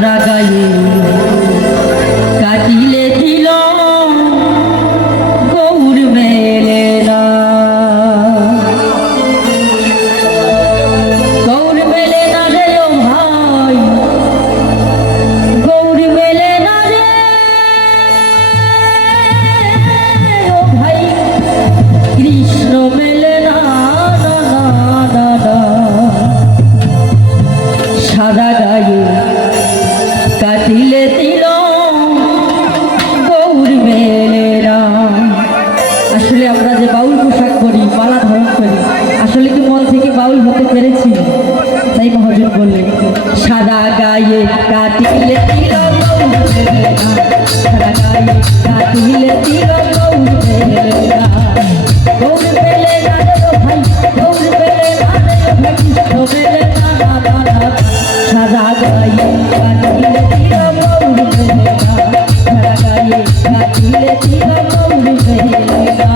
সারা গায়ে কাটিলে দিল গৌর মেলে না, গৌর মেলে না রে ও ভাই, গৌর মেলে না রে ও ভাই, কৃষ্ণ মেলে না, না না না, সারা গায়ে কাটিলে দিল গৌর মেলে না। আসলে আমরা যে বাউল পোশাক করি, মালা ধারণ করি, আসলে কি মন থেকে বাউল হতে পেরেছি? তাই মহাজন বললেন সাদা গায়ে কাটিলে দিল গৌর মেলে না, সাদা গায়ে কাটিলে দিল গৌর মেলে না, গৌর মেলে না রে ভাই, গৌর মেলে না রে ভাই, কৃষ্ণ মেলে না, না না না, সাদা গায়ে কাটিলে দিল গৌর মেলে না, সাদা গায়ে কাটিলে দিল গৌর মেলে না।